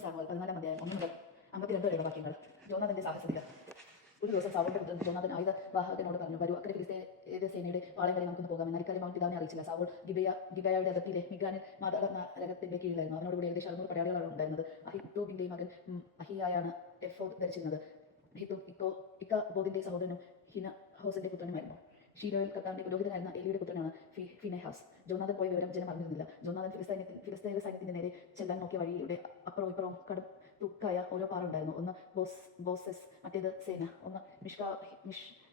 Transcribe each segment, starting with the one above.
Samuel 14 അധ്യായം 1 മുതൽ 52 വരെയുള്ള വാക്യങ്ങൾ. ജോനാഥന്റെ സാഹസമില്ല. ഒരു ദിവസം സാവോളിന്റെ പുത്രൻ ജോനാഥൻ ആയുധവാഹകനോട് പറഞ്ഞു, വരൂ, അക്കരെ ഫിലിസ്തീയ സേനയുടെ പാളയം വരെ നമുക്കൊന്ന് പോകാം. എന്നാൽ ഇക്കാര്യം അവൻ പിതാവിനെ അറിയിച്ചില്ല. സാവോൾ ഗിബെയയുടെ അതിർത്തിയിലെ മിഗ്രാനിൽ മാതാനഗരത്തിന്റെ കീഴിലായിരുന്നു. അവനോട് കൂടി ഏകദേശം 600 പടയാളികളാണ് ഉണ്ടായിരുന്നത്. അഹിത്തൂബിന്റെ മകൻ അഹിയായാണ് എഫോദ് ധരിച്ചിരുന്നത്. ഇക്കബോദിന്റെ സഹോദരനും ഹിനഹോസിന്റെ പുത്രനുമായിരുന്നു. ഷീലോയിൽ കർത്താവിന്റെ പുരോഹിതനായിരുന്ന ഏലിയുടെ പുത്രനാണ് ഫിനെഹാസ്. ജോനാഥൻ പോയ വിവരം ജനം അറിഞ്ഞിരുന്നില്ല. ജോനാഥൻ ഫിലിസ്തീയ സൈന്യത്തിന്റെ നേരെ ചെല്ലാൻ നോക്കിയ വഴിയിലൂടെ അപ്പുറവും ഇപ്പുറവും കടും തൂക്കായ ഓരോ പാറ ഉണ്ടായിരുന്നു. ഒന്ന് ബോസസ്, മറ്റേത് സേന. ഒന്ന്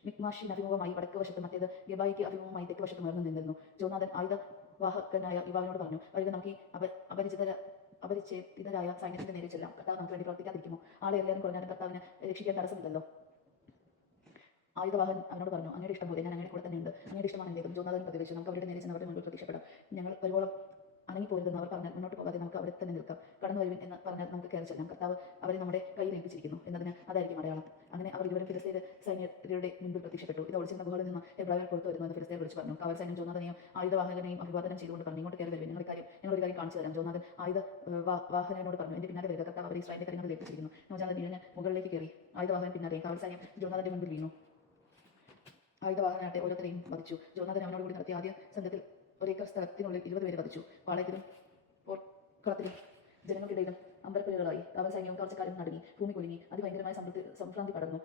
മിക്മാഷിന് അഭിമുഖമായി വടക്ക് വശത്തും മറ്റേത് ഗബായിക്ക് അഭിമുഖമായി തെക്ക് വശത്തും ഉയർന്നു നിന്നിരുന്നു. ജോനാഥൻ ആയുധവാഹകനായ യുവാവിനോട് പറഞ്ഞു, വരിക, നമുക്ക് ഈ അപരിചിതരായ സൈന്യത്തിന്റെ നേരെ ചെല്ലാം. കർത്താവ് നമുക്ക് വേണ്ടി പ്രവർത്തിക്കാതിരിക്കുമോ? ആളെ എല്ലാവരും കുറഞ്ഞാലും കർത്താവിന് രക്ഷിക്കാൻ തടസ്സമില്ലല്ലോ. ആയുധവാഹൻ അവനോട് പറഞ്ഞു, അങ്ങയുടെ ഇഷ്ടം പോലെ, ഞാൻ അങ്ങയുടെ കൂടെ തന്നെയുണ്ട്. അങ്ങയുടെ ഇഷ്ടമാണ് എന്തെങ്കിലും. ജോനാഥൻ പ്രതികരിച്ചു, നമുക്ക് അവരുടെ നേരെ ചെന്നവരുടെ മുൻപിൽ പ്രത്യക്ഷപ്പെടാം. ഞങ്ങൾ വരുവോളം അണങ്ങിപ്പോരുതെന്ന് അവർ പറഞ്ഞാൽ മുന്നോട്ട് പോകാതെ നമുക്ക് അവിടെ തന്നെ നിൽക്കാം. കടന്നു വരുവിൻ എന്ന് പറഞ്ഞാൽ നമുക്ക് കയറി ചെല്ലാം. കർത്താവ് അവരെ നമ്മുടെ കയ്യിൽ ഏൽപ്പിച്ചിരിക്കുന്നു എന്നതിന് അതായിരിക്കും അടയാളം. അങ്ങനെ അവർ ഇരുവരും ഫിലിസ്തീയ സൈന്യരുടെ മുൻപിൽ പ്രത്യക്ഷപ്പെട്ടു. ഇത് ഒളിച്ചിരുന്ന ഗുഹകളിൽ നിന്ന് എബ്രായർ പുറത്തു വരുന്നു എന്ന് ഫിലിസ്തീയർ വിളിച്ചു പറഞ്ഞു. അവർ സൈന്യം ജോനാഥനെയും ആയുധവാഹകനെയും അഭിവാദനം ചെയ്തുകൊണ്ട് പറഞ്ഞു, ഇങ്ങോട്ട് കയറി വരുവിൻ, ഞങ്ങളൊരു കാര്യം കാണിച്ചു തരാം. ജോനാഥൻ ആയുധവാഹകനോട് പറഞ്ഞു, എന്റെ പിന്നാലെ വരിക, കർത്താവ് അവരെ ഇസ്രായേലിന്റെ കരങ്ങളിൽ ഏൽപ്പിച്ചിരിക്കുന്നു. ജോനാഥൻ ഇഴഞ്ഞ് മുകളിലേക്ക് കയറി. ആയുധവാഹകൻ പിന്നാലെ. കാവൽ സൈന്യം ജോനാഥന്റെ മുൻപിൽ വീണു. ആയുധവാഹകനാകട്ടെ ഓരോരുത്തരെയും വധിച്ചു. ജോനാഥൻ അവനോട് കൂടി നടത്തിയ ആദ്യ സംഘത്തിൽ ഒരേക്കർ സ്ഥലത്തിനുള്ളിൽ 20 പേരെ വധിച്ചു. പാളയത്തിലും പോർക്കളത്തിലും ജനങ്ങൾക്കിടയിലും അമ്പരപ്പുരകളായി. കാവൽ സൈന്യവും കവർച്ചക്കാരും നടുങ്ങി. ഭൂമി കുലുങ്ങി. അതിഭയങ്കരമായ സംഭ്രാന്തി പടർന്നു.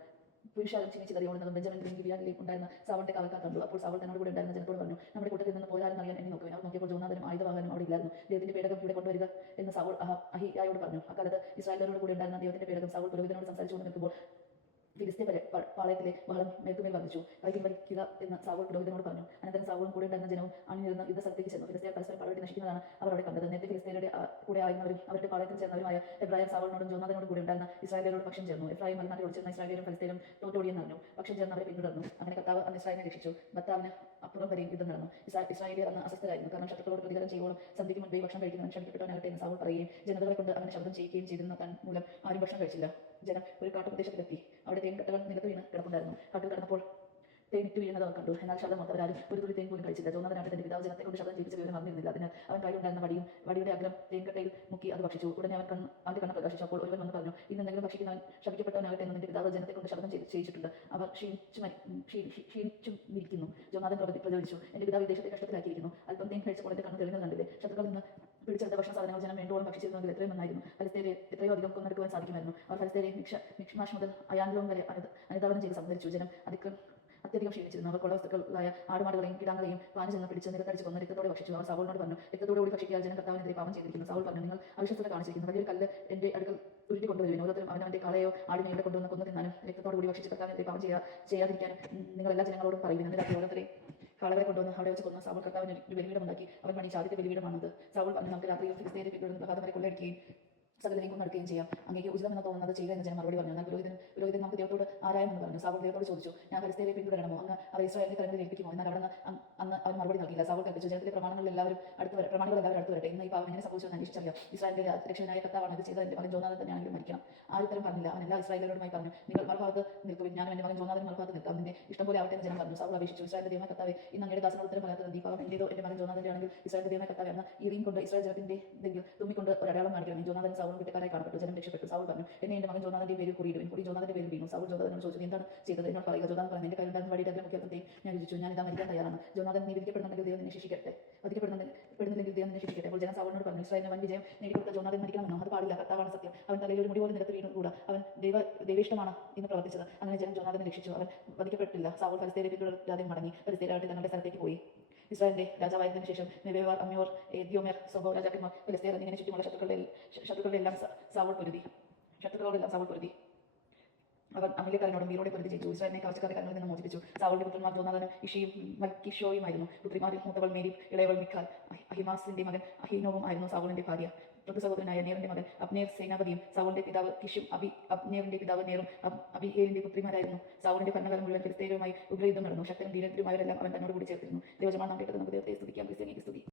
പുരുഷാലും ചിന്നിച്ചിതറി ഓടുന്നതും ബെഞ്ചമിനിലും ഗിബെയയിലും ഉണ്ടായിരുന്ന സാവോളിന്റെ കാവൽക്കാർ കണ്ടു. അപ്പോൾ സാവോൾ തന്നോട് കൂടെ ഉണ്ടായിരുന്ന ജനത്തോട് പറഞ്ഞു, നമ്മുടെ കൂട്ടത്തിൽ നിന്ന് പോരാരെന്ന് അറിയാൻ എന്നെ നോക്കുവാൻ. അവർ നോക്കിയപ്പോൾ ജോനാഥനും ആയുധവാഹകനും അവിടെ ഇല്ലായിരുന്നു. ദൈവത്തിന്റെ പേടകം ഇവിടെ കൊണ്ടുവരിക എന്ന് സാവോൾ അഹിയായോട് പറഞ്ഞു. അക്കാലത്ത് ഇസ്രായേലിനോട് കൂടെ ഉണ്ടായിരുന്ന ദൈവത്തിന്റെ പേടകം സാവോൾ പുരോഹിതനോട് സംസാരിച്ചുകൊണ്ട് നിൽക്കുമ്പോൾ ഫിലിസ്തീയ പാളയത്തിലെ ബഹളം മേൽക്കുമേൽ വർദ്ധിച്ചു. വരിക്കുക എന്ന് സാവോൾ പുരോഹിതനോട് പറഞ്ഞു. അനന്തരം സാവോളും കൂടെ ഉണ്ടായിരുന്ന ജനവും അണിനിരുന്ന് യുദ്ധസ്ഥലത്തേക്ക് ചെന്നു. ഫിലിസ്തീയർ പരസ്പരം പടവെട്ടി നശിക്കുന്നതാണ് അവർ അവിടെ കണ്ടത്. നേരത്തെ ഫിലിസ്തീയരുടെ കൂടെ ആയിരുന്നവരും അവരുടെ പാളയത്തിൽ ചേർന്നവരുമായ എബ്രായർ സാവോളിനോടും ജോനാഥനോടും കൂടെ ഉണ്ടായിരുന്ന ഇസ്രായേലിനോട് പക്ഷം ചേർന്നു. എഫ്രായിം മലനാട്ടിൽ ഒളിച്ചിരുന്ന ഇസ്രായേലും ഫിലിസ്തീയരും തോറ്റോടിയെന്ന് അറിഞ്ഞു. പക്ഷം ചേർന്ന് അവരെ പിന്തുടർന്നു. അങ്ങനെ കർത്താവ് അന്ന് ഇസ്രായേലിനെ രക്ഷിച്ചു. ഭർത്താവിന് അപ്പുറം വരെയും യുദ്ധം നടന്നു. ഇസ്രായേലിയർ അന്ന് അസ്വസ്ഥരായിരുന്നു. കാരണം ശത്രുക്കളോട് പ്രതികാരം ചെയ്യുവോളം സന്ധ്യയ്ക്ക് മുൻപേ ഭക്ഷണം കഴിക്കുന്നവൻ ക്ഷണിക്കപ്പെട്ടവനാകട്ടെ എന്ന് സാവോൾ പറയുകയും ജനതകളെ കൊണ്ട് അങ്ങനെ ശബ്ദം ചെയ്യുകയും ചെയ്തിരുന്ന താൻ മൂലം ആരും ഭക്ഷണം കഴിച്ചില്ല. ജനം ഒരു കാട്ടുപ്രദേശത്തിലെത്തി. അവിടെ തേൻകട്ടകൾ നിലത്ത് വീണ് കിടപ്പുണ്ടായിരുന്നു. കാട്ടിൽ കടന്നപ്പോൾ തേനിട്ട് വീഴുന്നത് അവർ കണ്ടു. എന്നാൽ ശബ്ദം മൊത്തവരാരും ഒരു തുള്ളി തേൻ പോലും കഴിച്ചില്ല. ജോനാഥനാകട്ടെ തന്റെ പിതാവ് ജനത്തെ കൊണ്ട് ശബ്ദം ചെയ്യിപ്പിച്ച വിവരം അറിഞ്ഞിരുന്നില്ല. അതിനാൽ അവൻ കയ്യിലുണ്ടായിരുന്ന വടിയുടെ അഗ്രം തേൻകട്ടയിൽ മുക്കി അത് ഭക്ഷിച്ചു. ഉടനെ അവന്റെ കണ്ണ് പ്രകാശിച്ചു. അപ്പോൾ ഒരുവൻ വന്ന് പറഞ്ഞു, ഇന്ന് എന്തെങ്കിലും ഭക്ഷിക്കുന്നവൻ ശപിക്കപ്പെട്ടവനാകട്ടെ എന്ന് നിന്റെ പിതാവ് ജനത്തെ കൊണ്ട് ശബ്ദം ചെയ്യിച്ചിട്ടുണ്ട്. അവർ ക്ഷീണിച്ചും ഇരിക്കുന്നു. ജോനാഥൻ പ്രതിവദിച്ചു, എന്റെ പിതാവ് വിദേശത്തെ കഷ്ടത്തിലാക്കിയിരിക്കുന്നു. അല്പം തേൻ കഴിച്ചപ്പോൾ എന്റെ കണ്ണ് തെളിഞ്ഞത് കണ്ടില്ലേ? ശത്രുക്കളിൽ നിന്ന് പിടിച്ചെടുത്ത ഭക്ഷണ സാധനങ്ങൾ ജനം വേണ്ടോളം ഭക്ഷിച്ചിരുന്നെങ്കിൽ എത്രയും നന്നായിരുന്നു. ഫലിസ്തീനെ എത്രയോ അധികം കൊന്നെടുക്കുവാൻ സാധിക്കുമായിരുന്നു. അവർ ഫലിസ്തീനെ മിക്മാഷ് മുതൽ അയാൻലോം വരെ അനുധാവനം ചെയ്ത് സംഭരിച്ചു. ജനം അത്യധികം ക്ഷീണിച്ചിരുന്നു. അവർ കൊള്ളവസ്തുക്കളായ ആടുമാടുകളെയും കിടാങ്ങളെയും പാനജനം പിടിച്ച് നിരത്തടിച്ച് കൊന്ന് രക്തത്തോടെ ഭക്ഷിച്ചു. അവർ സാവോളിനോട് പറഞ്ഞു, രക്തത്തോടുകൂടി ഭക്ഷിക്കാൻ ജനം കർത്താവിനെതിരെ പാപം ചെയ്തിരിക്കുന്നു. സാവോൾ പറഞ്ഞു, നിങ്ങൾ അവിശ്വസ്തത കാണിച്ചിരിക്കുന്നു. വലിയൊരു കല്ല് എന്റെ അടുക്കൽ ഉരുട്ടി കൊണ്ടുവരുവിൻ. ഓരോരുത്തരും അവനവന്റെ കാളയോ ആടിനെ ഇവിടെ കൊണ്ടുവന്ന് കൊന്നു തിന്നാനും രക്തത്തോടു കൂടി ഭക്ഷിച്ച് കർത്താവിനെതിരെ പാപം ചെയ്യാതിരിക്കാനും നിങ്ങൾ എല്ലാ ജനങ്ങളോടും പറയുവിൻ. എന്ന് രാത്രി ഓരോരുത്തരെയും കാളകളെ കൊണ്ടുവന്ന് അവിടെ വെച്ച് കൊന്ന സാവോൾ കർത്താവിന് ഒരു ബലിപീഠമുണ്ടാക്കി. അവൻ പണിയിച്ച ആദ്യത്തെ ബലിപീഠമാണത്. സാവോൾ പറഞ്ഞു, നമുക്ക് രാത്രിയിൽ ഫിലിസ്തീയരെ പിന്തുടർന്ന് പ്രഭാതം വരെ കൊള്ളയടിക്കുകയും സകലരെയും കൊന്നടക്കുകയും ചെയ്യാം. അങ്ങേക്ക് ഉചിതമെന്ന് തോന്നുന്നത് ചെയ്യുക എന്ന് ജനം മറുപടി പറഞ്ഞു. എന്നാൽ പുരോഹിതൻ നമുക്ക് ദൈവത്തോട് ആരായെന്ന് പറഞ്ഞു. സാവോൾ ദൈവത്തോട് ചോദിച്ചു, ഞാൻ ഫിലിസ്തീയരെ പിന്തുടരണമോ? അങ്ങ് അവർ ഇസ്രായേലിന്റെ കരങ്ങളിൽ ഏൽപ്പിക്കുമോ? എന്നാൽ അന്ന് അവൻ മറുപടി നൽകിയില്ല. സാവോൾ കൽപ്പിച്ചു, ജനത്തിലെ പ്രമാണികൾ എല്ലാവരും അടുത്ത് വരട്ടെ. ഇന്ന് ഈ പാവം എങ്ങനെ സംഭവിച്ചുവെന്ന് അന്വേഷിച്ചറിയാം. ഇസ്രായേലിന്റെ രക്ഷകനായ കർത്താവാണ് ഇത് ചെയ്തത്. എന്റെ മകൻ ജോനാഥൻ തന്നെയാണെങ്കിലും മരിക്കണം. ആരും ഉത്തരം പറഞ്ഞില്ല. അവൻ എല്ലാ ഇസ്രായേലിനോടുമായി പറഞ്ഞു, നിങ്ങൾ മറുഭാഗത്ത് നിൽക്കുവിൻ, ഞാനും എന്റെ മകൻ ജോനാഥൻ മറുഭാഗത്ത് നിൽക്കാം. നിന്റെ ഇഷ്ടം പോലെ ആവട്ടെ എന്ന് ജനം പറഞ്ഞു. സാവോൾ അപേക്ഷിച്ചു, ഇസ്രായേലിന്റെ ദൈവമായ കർത്താവേ, ഇന്ന് അങ്ങയുടെ ദാസനോട് ഉത്തരം പറയാത്തത് ഈ പാവം എന്റേതോ എന്റെ മകൻ ജോനാഥന്റെ ആണെങ്കിൽ ഇസ്രായേലിന്റെ ദൈവമായ കർത്താവേ, എന്ന ഈറിയും കൊണ്ട് ഇസ്രായേൽ ജനത്തിന്റെ തുമ്മിക്കൊണ്ട് ഒരു അടയാളം കാണിക്കണം. ജോനാഥൻ സാവോളും കുറ്റക്കാരായി കാണപ്പെട്ടു. ജനം രക്ഷപ്പെട്ടു. സാവോൾ പറഞ്ഞു, എന്നെ എന്റെ മകൻ ജോനാഥന്റെ പേരിൽ കുറിയിടുവിൻ. കുറി ജോനാഥന്റെ പേരിൽ വീണു. സാവോൾ ജോനാഥനോട് ചോദിച്ചു, എന്താണ് ചെയ്തത്? എന്നോട് പറയുക. ജോനാഥൻ പറഞ്ഞു, എന്റെ കയ്യിലുണ്ടായിരുന്ന വടിയുടെ അഗ്രം മുഖ്യത്തെയും ഞാൻ രുചിച്ചു. ഞാൻ ഇതാ മരിക്കാൻ തയ്യാറാണ്. ജോനാഥൻ നീ വിധിക്കപ്പെടുന്നുണ്ടെങ്കിൽ ദൈവം നിന്നെ ശിക്ഷിക്കട്ടെ, വധിക്കപ്പെടുന്നില്ലെങ്കിൽ ദൈവം നിന്നെ ശിക്ഷിക്കട്ടെ. അപ്പോൾ ജനം സാവോളിനോട് പറഞ്ഞു, ഇസ്രായേലിന് വൻ വിജയം നേടിക്കൊടുത്ത ജോനാഥൻ മരിക്കണമെന്നോ? അത് പാടില്ല, കർത്താവാണ് സത്യം. അവൻ തലയിൽ ഒരു മുടി പോലെ നിരത്ത് വീണുകൂടാ. അവൻ ദൈവേഷ്ടമാണ് ഇന്ന് പ്രവർത്തിച്ചത്. അങ്ങനെ ജനം ജോനാഥനെ രക്ഷിച്ചു. അവൻ വധിക്കപ്പെട്ടില്ല. സാവോൾ ഫലിസ്തീയരെ പിന്തുടരാതെ മടങ്ങി ഫലിസ്തീയരാകട്ടെ തങ്ങളുടെ സ്ഥലത്തേക്ക് പോയി. ഇസ്രായേലിന്റെ രാജാവായതിനു ശേഷം നെബേവാർ, അമ്യോർ, എദ്യോമെർ, സൊബോ രാജാക്കന്മാർ ഫലിസ്തീയർ എന്നിങ്ങനെ ചുറ്റുമുള്ള ശത്രുക്കളുടെ എല്ലാം സാവോൾ പൊരുതി. അവൻ അമലേക്കാരനോടും വീരോടെ പൊരുതി ജയിച്ചു. ഇസ്രായേലിനെ കവർച്ചക്കാരുടെ കരങ്ങളിൽ നിന്ന് മോചിപ്പിച്ചു. സാവോളിന്റെ പുത്രന്മാർ ജോനാഥനും ഇഷിയും മൽക്കിഷോയുമായിരുന്നു. പുത്രിമാരിൽ മൂത്തവൾ മേരി, ഇളയവൾ മിഖാൽ. അഹിമാസിന്റെ മകൻ അഹീനോവും ആയിരുന്നു സാവോളിന്റെ ഭാര്യ. സഹോദരനായ നേറിന്റെ മകൻ അബ്നേർ സേനാപതിയും. സാവോളിന്റെ പിതാവ് കിഷും അബ്നേറിന്റെ പിതാവ് നേറും അബിഹേലിന്റെ പുത്രിമാരായിരുന്നു. സാവോളിന്റെ ഭരണകാലം മുഴുവൻ ഫിലിസ്തീയരുമായി ഉഗ്രയുദ്ധം നടന്നു. ശക്തനും ധീരന്മാരെല്ലാം അവൻ തന്നോട് കൂടി ചേർത്തിരുന്നു. ദൈവജനമാണ് നാം കേട്ടത്. നമുക്ക് ദൈവത്തെ സ്തുതിക്കാം. ക്രിസ്ത്യാനിക്ക് സ്തുതി.